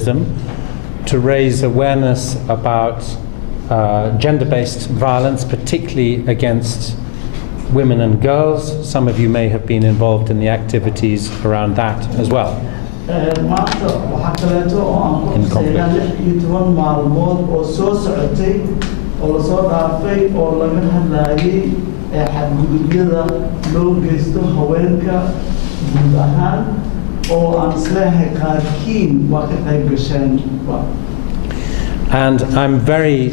to raise awareness about gender-based violence, particularly against women and girls. Some of you may have been involved in the activities around that as well. In And I'm very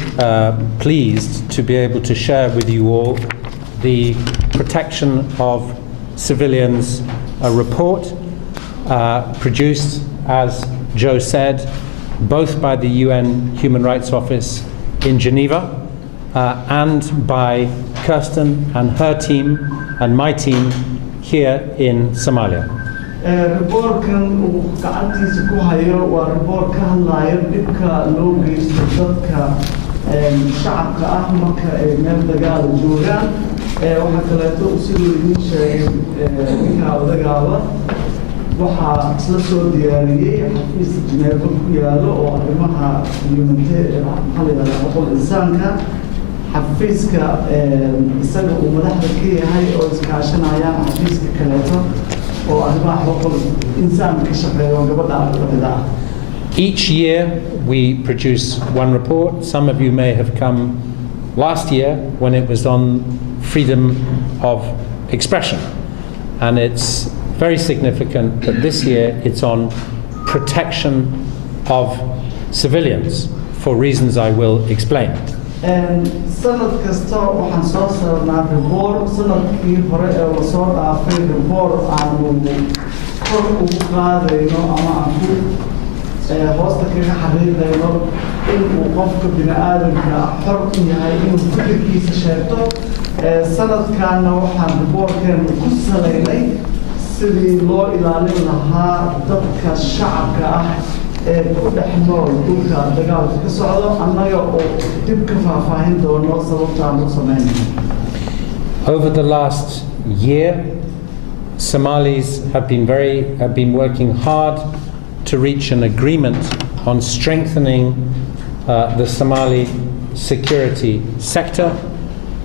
pleased to be able to share with you all the protection of civilians report produced, as Joe said, both by the UN Human Rights Office in Geneva and by Kirsten and her team and my team here in Somalia. Reportkan uu gacantiisa ku hayo waa report ka hadlayo dhibka loo geysto dadka shacabka ah marka ay meel dagaal joogaan waxa kaleeto sidoo idin sheegay ninka odagaaba waxa isla soo diyaariyay xafiis Geneva ku yaalo oo arrimaha humanitarian xuquuqul insaanka xafiiska isaga uu madaxda ka yahay oo iskaashanayaan xafiiska kaleeto. Each year we produce one report. Some of you may have come last year when it was on freedom of expression, and it's very significant that this year it's on protection of civilians for reasons I will explain. sanad kasta waxaan soo saarnaa report sanadkii hore ee la soo dhaafay report aanu kor ugu qaadayno ama aan ku hoosta kaga xariiqayno in uu qofka bini'aadamka xor u yahay inuu fikirkiisa sheegto sanadkaana waxaan reportkeenu ku salaynay sidii loo ilaalin lahaa dadka shacabka ah ku dhex nool dhulka dagaalka ka socdo annaga oo dib ka faahfaahin doono sababtaan u sameynayno. Over the last year, Somalis have been working hard to reach an agreement on strengthening the Somali security sector,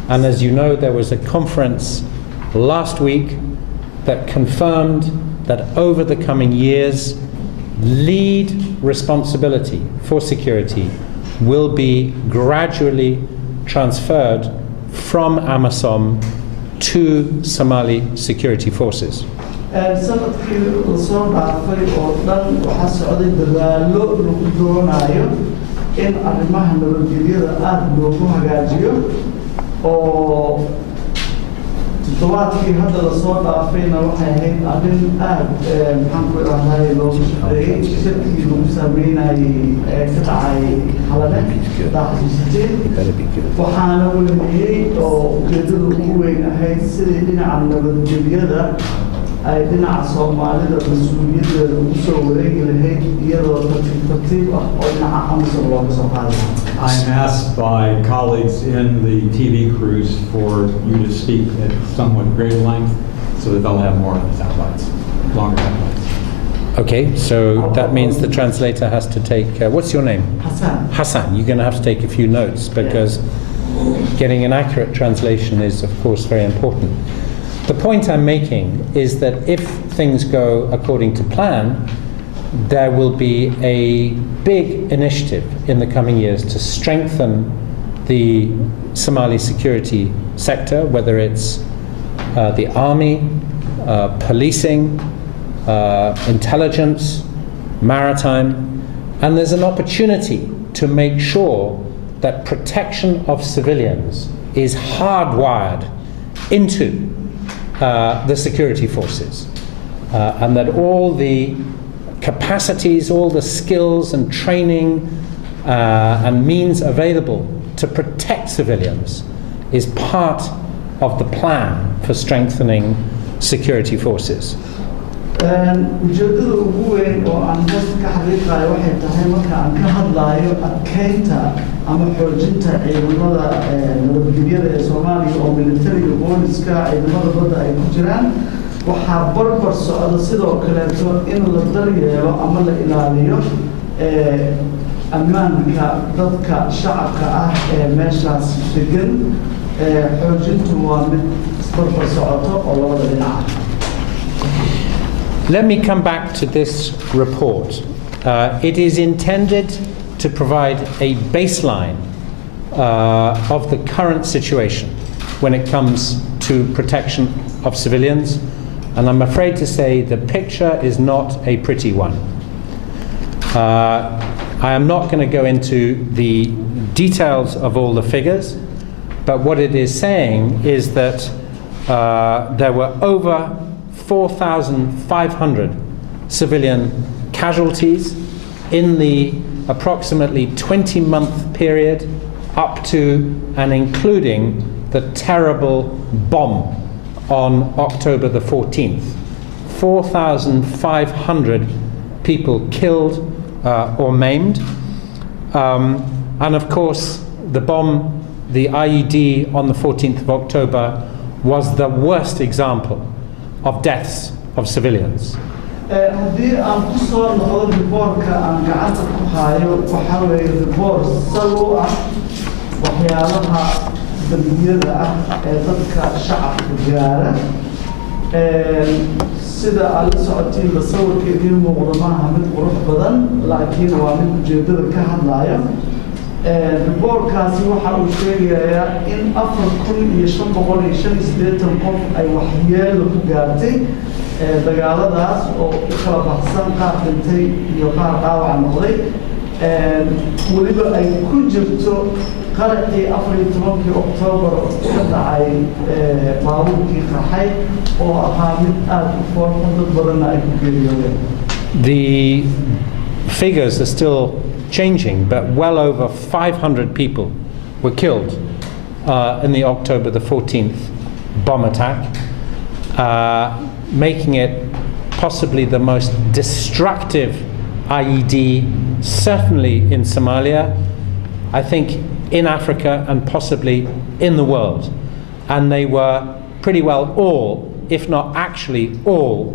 and as you know, there was a conference last week that confirmed that over the coming years lead responsibility for security will be gradually transferred from AMISOM to Somali security forces. sanadkii la soo dhaafay oo dhan waxaa socday dadaallo lagu doonayo in arrimaha nabadgelyada aad loogu hagaajiyo oo toddobaadkii hadda la soo dhaafayna waxay ahayd arrin aad maxaan ku idhahday loogu shaqeeyey shirkii lagu sameynayay ka dhacay xalale waxaana welinayey oo ujeedada ugu weyn ahayd sidii dhinaca nabadgelyada ay dhinaca Soomaalida mas'uuliyadeeda ugu soo wareegi lahayd iyadoo tartiib ah oo dhinaca AMISOM looga soo qaadi lahaa. I'm asked by colleagues in the TV crews for you to speak at somewhat greater length so that they'll have more sound bites, longer sound bites. Okay, so that means the translator has to take, what's your name? Hassan. Hassan, you're going to have to take a few notes because getting an accurate translation is of course very important. The point I'm making is that if things go according to plan, there will be a big initiative in the coming years to strengthen the Somali security sector, whether it's the army, policing, intelligence, maritime, and there's an opportunity to make sure that protection of civilians is hardwired into the security forces, and that all the capacities, all the skills and training and means available to protect civilians is part of the plan for strengthening security forces. ujeedada ugu weyn oo aan hoosta ka xariiqayo waxay tahay marka aan ka hadlayo adkeynta ama xoojinta ciidamada nabadgelyada ee Soomaaliya oo militariga booliska ciidamada badda ay ku jiraan waxaa barbar socda sidoo kaleeto in la daryeelo ama la ilaaliyo ammaanka dadka shacabka ah ee meeshaas degan xoojintu waa mid isbarbar socoto oo labada dhinac. Let me come back to this report. It is intended to provide a baseline of the current situation when it comes to protection of civilians, and I'm afraid to say the picture is not a pretty one. I am not going to go into the details of all the figures, but what it is saying is that there were over 4,500 civilian casualties in the approximately 20-month period up to and including the terrible bomb on October the 14th. 4,500 people killed or maimed. And of course, the bomb, the IED on the 14th of October, was the worst example of deaths of civilians. haddii aan ku soo noqdo riboorka aan gacanta ku hayo waxaa weeye riboor sal u ah waxyaalaha dambiyada ah ee dadka shacabka gaara sida aad la socotiin la sawirka idiin muuqda maaha mid qurux badan laakiin waa mid ujeedada ka hadlaya riboorkaasi waxa uu sheegayaa in 4,585 qof ay waxyeelo ku gaartay dagaaladaas oo u kala baxsan qaar dhintay iyo qaar dhaawac noqday weliba ay ku jirto qaraxii 14 Oktoobar ka dhacay baabuurkii qarxay oo ahaa mid aad u foolxun dad badanna ay ku geeriyoodeen. The figures are still changing, but well over 500 people were killed in the October the 14th bomb attack, making it possibly the most destructive IED, certainly in Somalia, I think in Africa and possibly in the world. And they were pretty well all, if not actually all,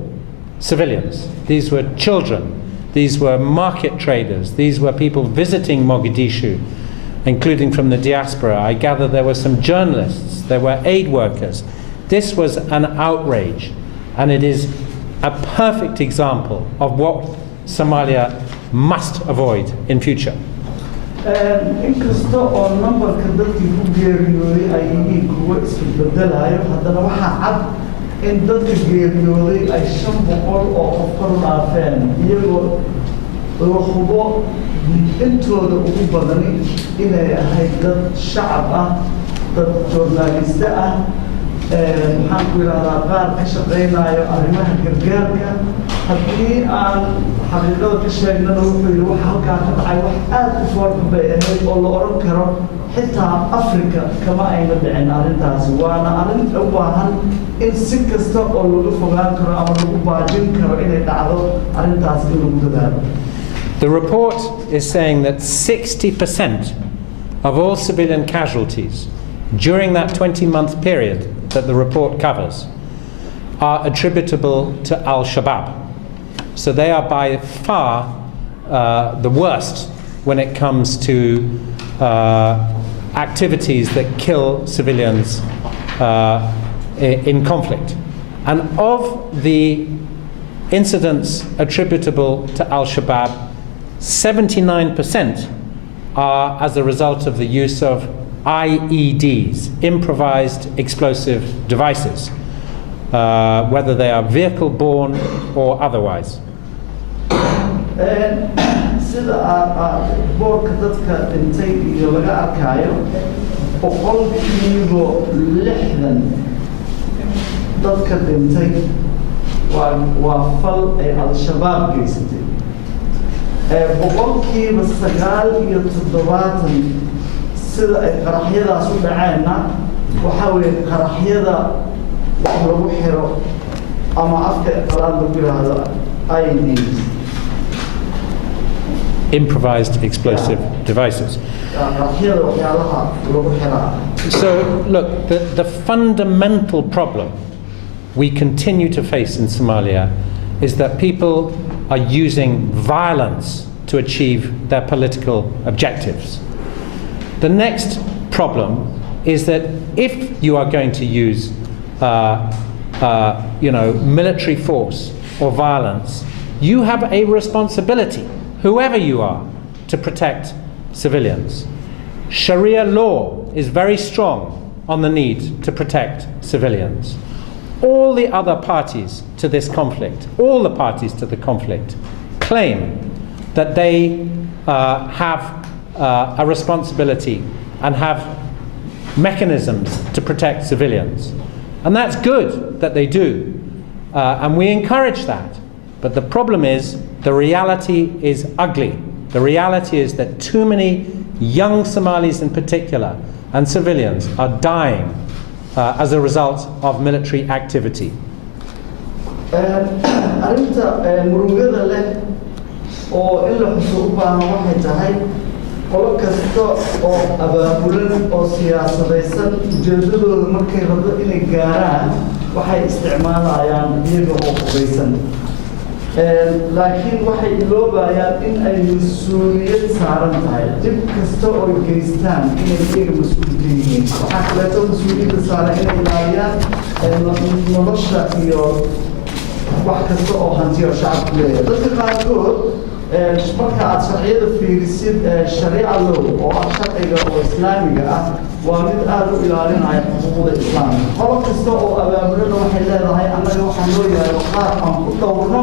civilians. These were children. These were market traders. These were people visiting Mogadishu, including from the diaspora. I gather there were some journalists, there were aid workers. This was an outrage, and it is a perfect example of what Somalia must avoid in future. inkasta oo numberka dadkii ku geeriyooday ay yihiin kuwo isbedelayo haddana waxaa cad in dadka geeriyooday ay 500 oo qof kor u dhaafeen iyagoo la hubo intooda ugu badani inay ahayd dad shacab ah dad journaliste ah maxaan ku yidhahdaa qaar ka shaqaynayo arrimaha gargaarka haddii aan xaqiiqada ka sheegnana wuxuu yidhi waxa halkaa ka dhacay wax aad u foolxun bay ahayd oo la odhan karo xitaa Afrika kama ayna dhicin arrintaasi waana arrin u baahan in si kasta oo lagu fogaan karo ama lagu baajin karo inay dhacdo arrintaasi in lagu dadaalo. The report is saying that 60% of all civilian casualties during that 20-month period that the report covers are attributable to Al-Shabaab. So they are by far the worst when it comes to activities that kill civilians in conflict. And of the incidents attributable to Al-Shabaab, 79% are as a result of the use of IEDs, improvised explosive devices, whether they are vehicle-borne or otherwise. sida boorka dadka dhintay iyo laga arkayo 60% dadka dhintay waa fal ay Al-Shabaab geysatay 9% sida ay qaraxyadaas u dhacayna waxa weeye qaraxyada wax lagu xiro ama afka qalaad lagu yiraahdo IEDs, improvised explosive devices. So look, the fundamental problem we continue to face in Somalia is that people are using violence to achieve their political objectives. The next problem is that if you are going to use military force or violence, you have a responsibility, whoever you are, to protect civilians. Sharia law is very strong on the need to protect civilians. All the other parties to this conflict, all the parties to the conflict, claim that they have a responsibility and have mechanisms to protect civilians. And that's good that they do, and we encourage that. But the problem is, the reality is ugly. The reality is that too many young Somalis in particular, and civilians, are dying as a result of military activity. Arrinta murugada leh oo in la xuso u baahan waxay tahay qolo kasta oo abaabulan oo siyaasadaysan ujeedadooda markay rabdo inay gaaraan waxay isticmaalayaan iyaga oo qubaysan. Laakiin waxay iloobayaan in ay mas-uuliyad saaran tahay dib kasta oo geystaan inay iyaga mas-uul ka yihiin. Waxaa kaleeto mas-uuliyadda saaran inay ilaaliyaan nolosha iyo wax kasta oo hantiyo shacabku leeyahay. Dadka qaarkood marka aad sharciyada fiirisid shariica law oo ah sharciga oo islaamiga ah waa mid aad u ilaalinaya xuquuqda islaamka. Qolo kasta oo abaabulada waxay leedahay annaga waxaa loo yaalo qaar aan ku dhowrno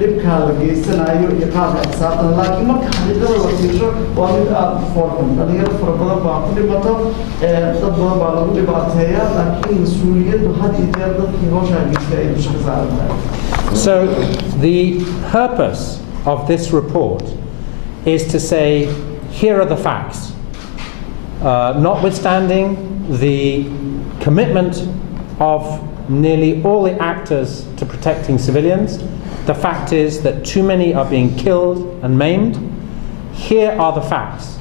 dhibkaa la geysanayo iyo qaabka xisaabtan. Laakiin marka xaqiiqada la fiirsho waa mid aad u foorxun. Dhalinyaro fara badan baa ku dhimato, dad badan baa lagu dhibaateeyaa, laakiin mas-uuliyaddu had iyo jeer dadkii hawshaa geystay ay dusha ka saaran tahay. So the purpose of this report is to say, here are the facts. Notwithstanding the commitment of nearly all the actors to protecting civilians, the fact is that too many are being killed and maimed. Here are the facts.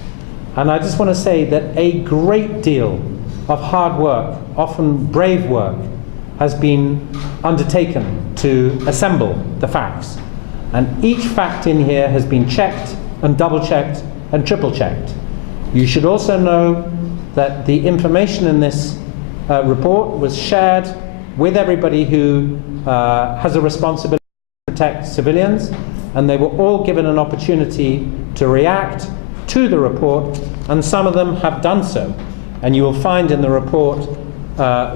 And I just want to say that a great deal of hard work, often brave work, has been undertaken to assemble the facts. And each fact in here has been checked and double-checked and triple-checked. You should also know that the information in this report was shared with everybody who has a responsibility to protect civilians, and they were all given an opportunity to react to the report, and some of them have done so. And you will find in the report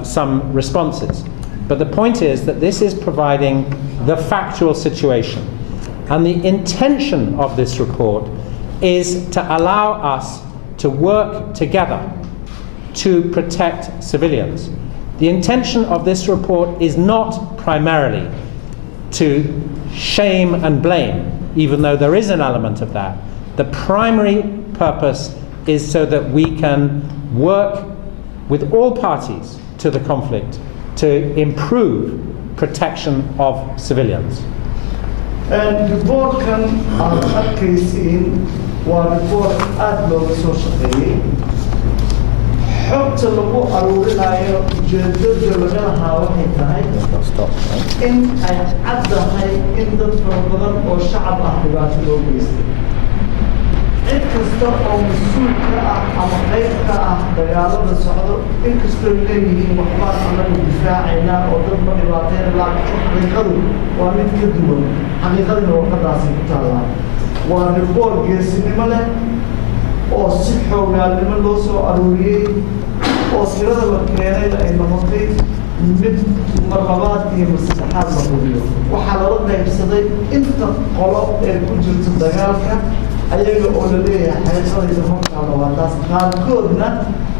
some responses. But the point is that this is providing the factual situation. And the intention of this report is to allow us to work together to protect civilians. The intention of this report is not primarily to shame and blame, even though there is an element of that. The primary purpose is so that we can work with all parties to the conflict to improve protection of civilians. Report kan aad arkaysiin waa report aad looga soo shaqeeyey. Xogta lagu aruurinayo ujeedada laga lahaa waxay tahay in ay caddahay in dad fara badan oo shacab ah dhibaato loo geystay. Cid kasta oo mas-uul ka ah ama qayb ka ah dagaalada socdo, inkastoo leeyihiin waxbaan anagu difaacaynaa oo dad ma dhibaateyn, laakiin xaqiiqadu waa mid ka duwan. xaqiiqadina warqadaasi ku taallaa. Waa report geesinimo leh oo si xoogaalnimo loo soo aruuriyey oo tirada la keenayna ay noqotay mid mar labaad iyo mar saddexaad la hubiyo. Waxaa lala qaybsaday inta qolo ee ku jirta dagaalka ayaga oo la leeyahay xaqiiqadayda hortaada waa taas. Qaarkoodna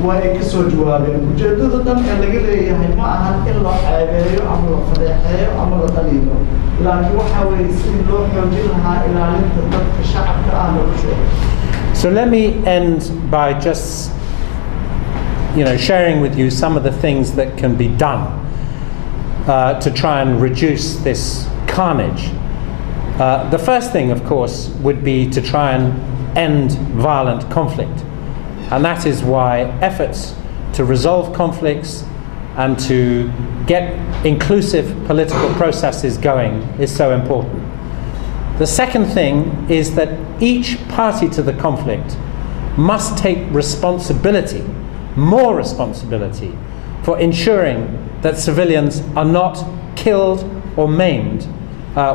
waa ay ka soo jawaabeen. Ujeedada dhan ee laga leeyahay ma ahan in la ceebeeyo ama la fadeexeeyo ama la dhaliilo, laakiin waxa weeye sidii loo xoojin lahaa ilaalinta dadka shacabka ah noloshooda. So let me end by just sharing with you some of the things that can be done to try and reduce this carnage. The first thing, of course, would be to try and end violent conflict. And that is why efforts to resolve conflicts and to get inclusive political processes going is so important. The second thing is that each party to the conflict must take responsibility, more responsibility, for ensuring that civilians are not killed or maimed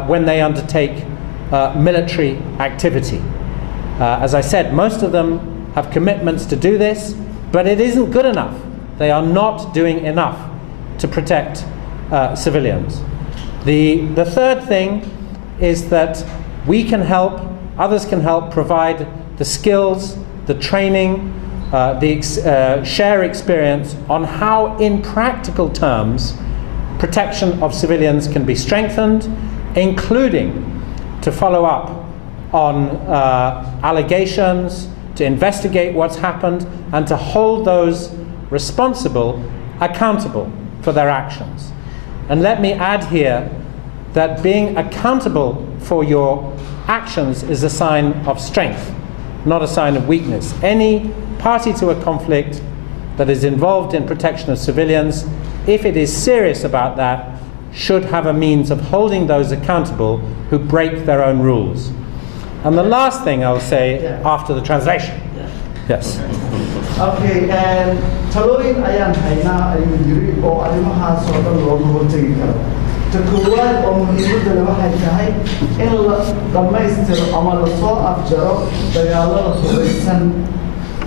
when they undertake military activity. As I said, most of them have commitments to do this, but it isn't good enough. They are not doing enough to protect civilians. The third thing is that we can help, others can help provide the skills, the training, share experience on how, in practical terms, protection of civilians can be strengthened, including to follow up on allegations, to investigate what's happened, and to hold those responsible accountable for their actions. And let me add here that being accountable for your actions is a sign of strength, not a sign of weakness. Any party to a conflict that is involved in protection of civilians, if it is serious about that, should have a means of holding those accountable who break their own rules. And the last thing I'll say after the translation. Yes. Okay, and talooyin ayaan haynaa ayuu yiri oo arrimahaas oo dhan looga hortagi karo. Ta koowaad oo muhiimadda leh waxay tahay in la dhammaystiro ama la soo afjaro dagaalada hubaysan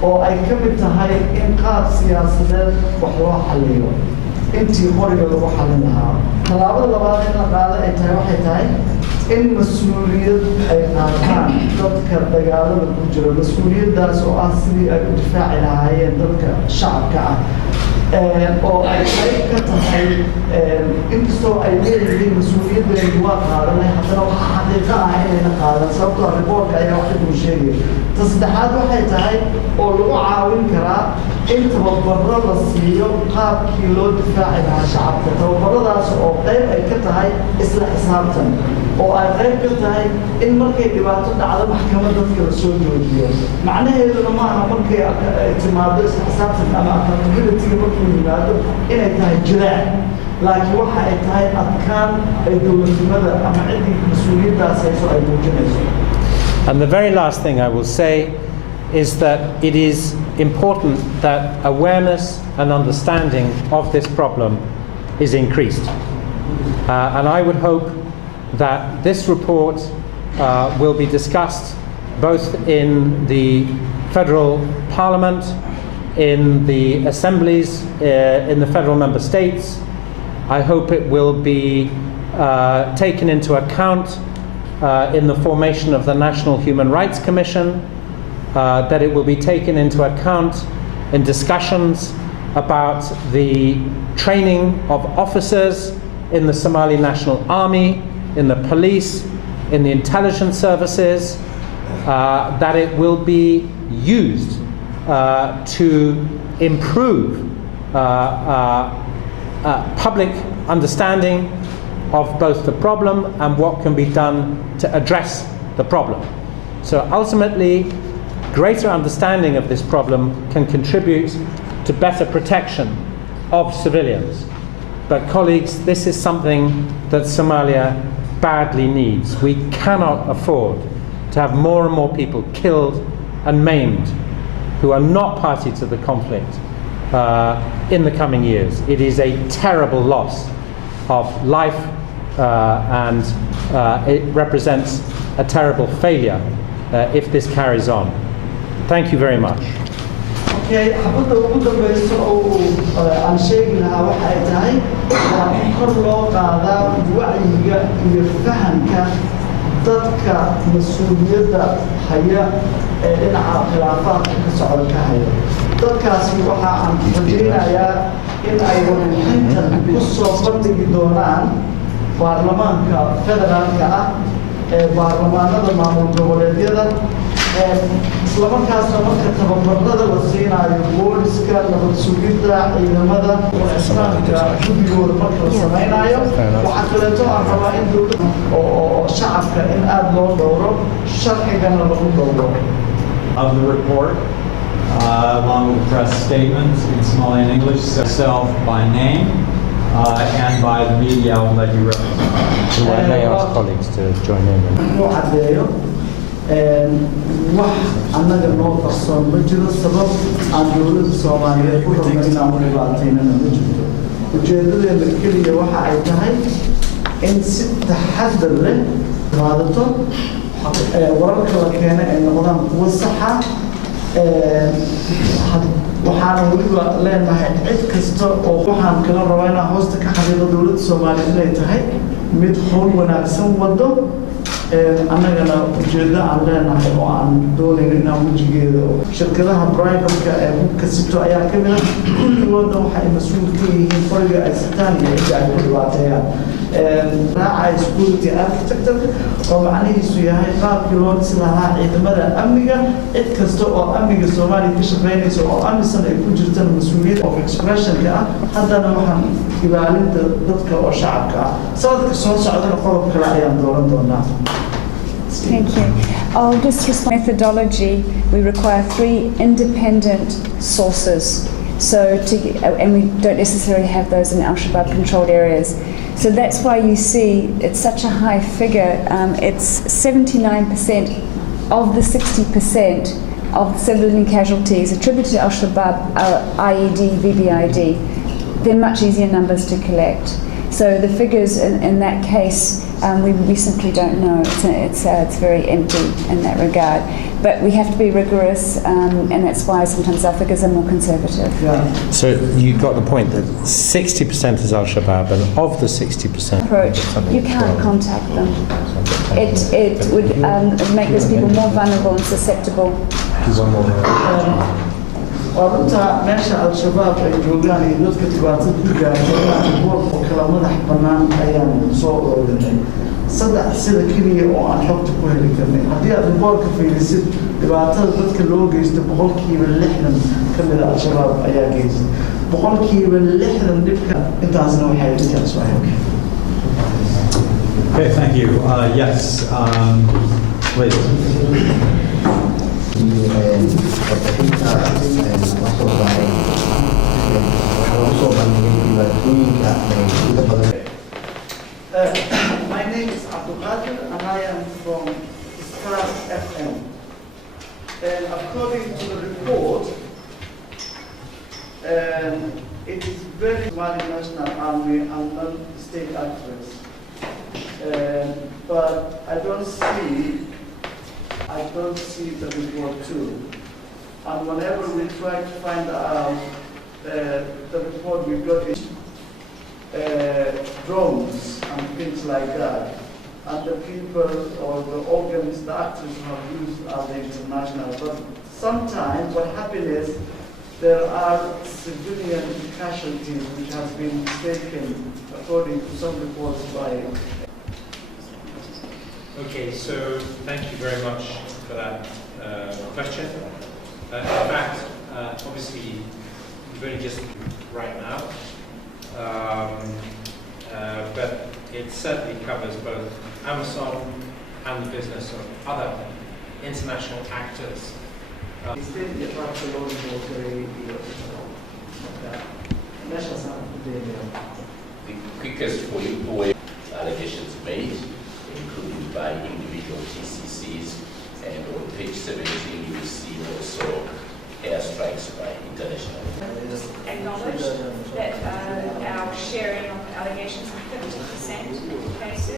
oo ay ka mid tahay in qaab siyaasadeed wax loo xalliyo intii horiga lagu xallin lahaa. Tallaabada labaad in la qaado ay tahay waxay tahay in mas'uuliyad ay qaataan dadka dagaalada ku jira, mas'uuliyaddaas oo ah sidii ay u difaaci lahaayeen dadka shacabka ah oo ay qayb ka tahay inkastoo ay leeyihiin mas-uuliyaddeedu waa qaadanay haddana waxa xaqiiqo ah inayna qaadan sababtoo riboortka ayaa wax idin sheegaya. Ta saddexaad waxay tahay oo lagu caawin karaa in tababarro la siiyo qaabkii loo difaaci lahaa shacabka, tababarradaas oo qayb ay ka tahay isla xisaabtan oo ay qayb ka tahay in markay dhibaato dhacdo maxkamad dadka la soo joojiyo. Macnaheeduna maaha markay timaado isla xisaabtan ama accountability markuu yimaado inay tahay jiraac, laakiin waxa ay tahay adkaan ay dowladnimada ama ciddii mas-uuliyaddaas hayso ay muujinayso. And the very last thing I will say is that it is important that awareness and understanding of this problem is increased. And I would hope that this report will be discussed both in the federal parliament, in the assemblies in the federal member states. I hope it will be taken into account in the formation of the National Human Rights Commission, that it will be taken into account in discussions about the training of officers in the Somali National Army, in the police, in the intelligence services, that it will be used to improve public understanding of both the problem and what can be done to address the problem. So ultimately, greater understanding of this problem can contribute to better protection of civilians. But colleagues, this is something that Somalia badly needs. We cannot afford to have more and more people killed and maimed who are not party to the conflict in the coming years. It is a terrible loss of life and it represents a terrible failure if this carries on. Thank you very much. Okay, xabadda ugu dambaysa oo aan sheegi lahaa waxa ay tahay waa in kor loo qaadaa wacyiga iyo fahamka dadka mas-uuliyadda haya ee dhinaca khilaafaadka ka socda ka haya. Dadkaasi waxa aan rajaynayaa in ay warbixintan ku soo bandhigi doonaan baarlamaanka federaalka ah ee baarlamaanada maamul goboleedyada isla markaasna marka tababarada la siinayo booliska, nabad sugidda, ciidamada islaamka guddigooda marka la samaynayo waxaa kaleeto aan rabaa in dowladda oo shacabka in aad loo dhowro sharcigana lagu dhowro. Of the report, along with the press statements in Somali and English, self by name and by the media outlet you represent. So I may ask colleagues to join in. wax annaga noo qarsoon ma jiro sabab aan dowladda Soomaaliyeed ku rabno inaan u dhibaataynana ma jirto ujeedadeeda keliya waxa ay tahay in si taxaddar leh qaadato wararka la keenay ay noqdaan kuwo saxa waxaan weliba leenahay cid kasta oo waxaan kala rabaa inaan hoosta ka xaqiiqo dowladda Soomaaliyeed inay tahay mid howl wanaagsan wado annagana ujeeddo aan leenahay oo aan doonayno inaan wejigeeda shirkadaha private-ka ee hubka sito ayaa ka mid ah kulligoodna waxay mas-uul ka yihiin fariga ay sitaan iyo cidda ay ku dhibaateeyaan raacay security architecture oo macnihiisu yahay qaabkii loo dhisi lahaa ciidamada amniga cid kasta oo amniga Soomaaliya ka shaqeynaysa oo amisan ay ku jirtaan mas-uuliyad of expression-ka ah haddana waxaan ilaalinta dadka oo shacabka ah sanadka soo socdana qodob kale ayaan dooran doonaa. Thank you. I'll just respond. Methodology, we require 3 independent sources. So, and we don't necessarily have those in Al-Shabaab controlled areas. So that's why you see it's such a high figure. It's 79% of the 60% of civilian casualties attributed to Al-Shabaab are IED, VBID. They're much easier numbers to collect. So the figures in that case, we simply don't know. It's very empty in that regard. But we have to be rigorous, and that's why sometimes our figures are more conservative. Yeah. So you got the point that 60% is Al-Shabaab, and of the 60%... Approach, you can't contact them. It would make those people more vulnerable and susceptible. وأنت ماشي على الشباب الجوجاني ضد كتبات الدجاج وقف كلامنا حبنا أيام صور ودني صدق سيد كلية وأنا حط كل كلمة هدي البورك في السد كتبات ضد كلوج يستبقول كي باللحن كمل على الشباب أيام جيز بقول كي باللحن نبكى أنت عزنا وحيد أنت أسمعي Okay, thank you. Yes, please. My name is Abdul Qadir and I am from Star FM. And according to the report, it is very Somali National Army and non-state actors. But I don't see the report too. And whenever we try to find out the report we got is drones and things like that. And the people or the organs, the actors who have used are the international. But sometimes what happens is there are civilian casualties which have been taken according to some reports by. Okay, so thank you very much for that question. In fact, obviously, we've only just right now, but it certainly covers both Amazon and the business of other international actors. The quickest way allegations made, including by individual GCCs, and on page 17 you will see also airstrikes by international. Acknowledge that our sharing of allegations is 50% cases.